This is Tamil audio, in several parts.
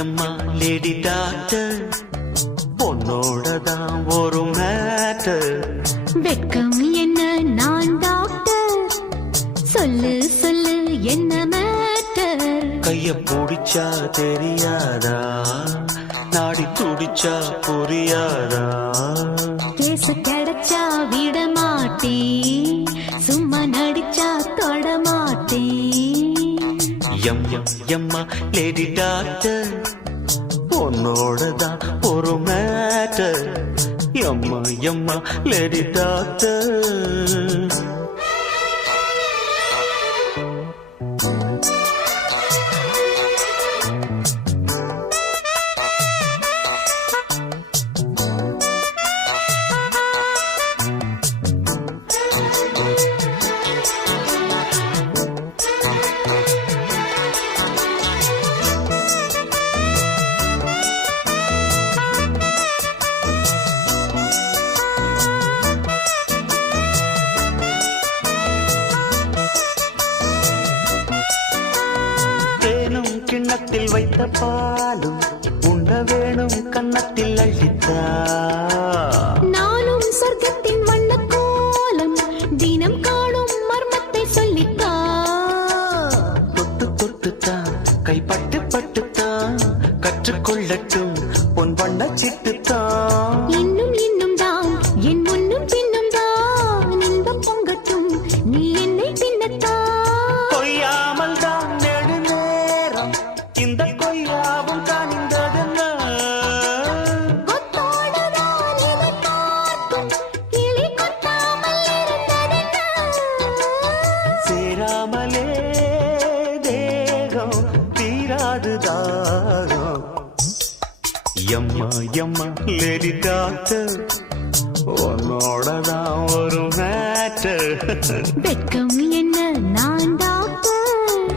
எம்மா லேடி டாக்டர் பொண்ணோடதான் ஒரு மேட்டர். வெட்கம் என்ன நான் டாக்டர், சொல்லு சொல்லு என்ன மேட்டர். கைய பிடிச்சா தெரியாதா, நாடி துடிச்சா புரியாதா. கேசு கிடைச்சா விட மாட்டேன், சும்மா நடிச்சா தொட மாட்டேன். எம் எம் எம்மா லேடி டாக்டர் பொண்ணோடதான் ஒரு மேட்டர். எம்மா எம்மா லேடி டாக்டர். கிண்ணத்தில் வைத்த பாலும் உண்ட வேணும் கன்னத்தில் அழித்தா. நானும் சொர்க்கத்தின் வண்ண கோலம் தினம் காணும் மர்மத்தை சொல்லித்தா. தொட்டு தொட்டுத்தான் கைப்பட்டு பட்டுத்தான் கற்றுக்கொள்ளட்டும் பொன் வண்ண சிட்டுத்தான். இன்னும் இன்னும் தான் என் முன்னும் பின்னும் தான் இன்பம் பொங்கட்டும் நீ என்னை பின்னத்தான். கொய்யாமல் தான் நெடுநேரம் இந்த கொய்யாவும் காணிந்ததென்ன. கொத்தோடுதான் இதை பார்க்கும் கிளி கொத்தாமல் இருந்ததென்ன. சேராமலே தேகம் தீராது தாகம். எம்மா எம்மா லேடி டாக்டர் உன்னோடதான் ஒரு மேட்டர். வெட்கம் என்ன நான் டாக்டர்,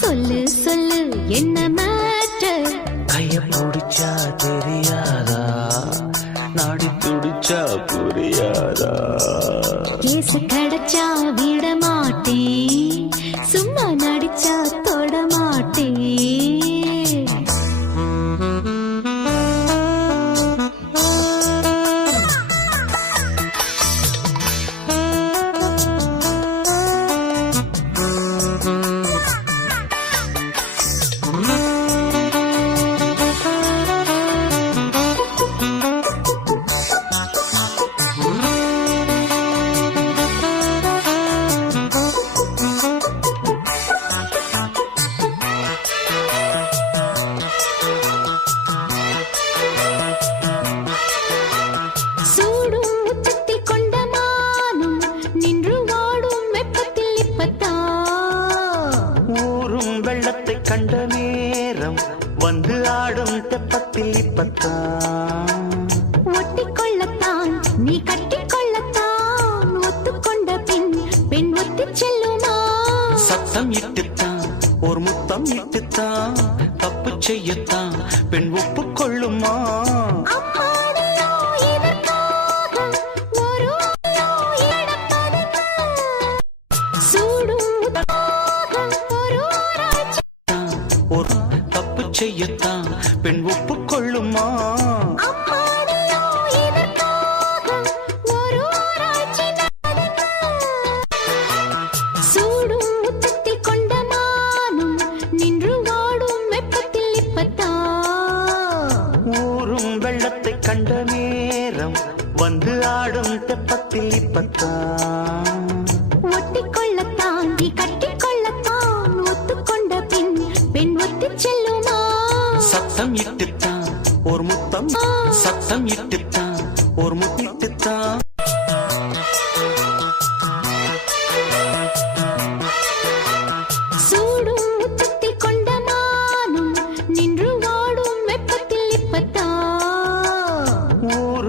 சொல்லு சொல்லு என்ன மேட்டர். கைய பிடிச்சா தெரியாதா, நாடி துடிச்சா புரியாதா. கேசு கிடைச்சா விட மாட்டேன், சும்மா நடிச்சா தொட மாட்டேன். சூடும் உச்சத்தில் கொண்ட மானும் நின்று வாடும் வெப்பத்தில் இப்பத்தா. ஊரும் வெள்ளத்தை கண்ட நேரம் வந்து ஆடும் தெப்பத்தில் இப்பத்தான். ஒட்டிக்கொள்ளத்தான் நீ கட்டிக்கொள்ளத்தான், ஒத்துக்கொண்ட பின் பெண் ஒத்தி செல்லுமா. சத்தம் இட்டுத்தான் ஒரு முத்தம் இட்டுத்தான், தப்பு செய்யத்தான் பெண் ஒப்புக்கொள்ளுமா. அம்மாடியோ இதற்காக ஒரு இடப்பதென்ன. சூடும் ஒரு ஆராய்ச்சி ஒரு தப்பு செய்யத்தான் பெண் ஒப்புக்கொள்ளுமா. அம்மாடியோ இதற்காக ஒரு ஆராய்ச்சி நடந்ததென்ன. சூடும் உச்சத்தில் கொண்ட மானும் நின்று வாடும் வெப்பத்தில் இப்பத்தா. ஊரும் வெள்ளத்தை கண்ட நேரம் வந்து ஆடும் தெப்பத்தில் இப்பத்தான். ஒட்டிக்கொள்ளத்தான் நீ கட்டிக்கொள்ளத்தான், ஒத்துக்கொண்ட பின் பெண் ஒத்தி செல்லுமா. சத்தம் இட்டுத்தான் ஒரு முத்தம், சத்தம் இட்டு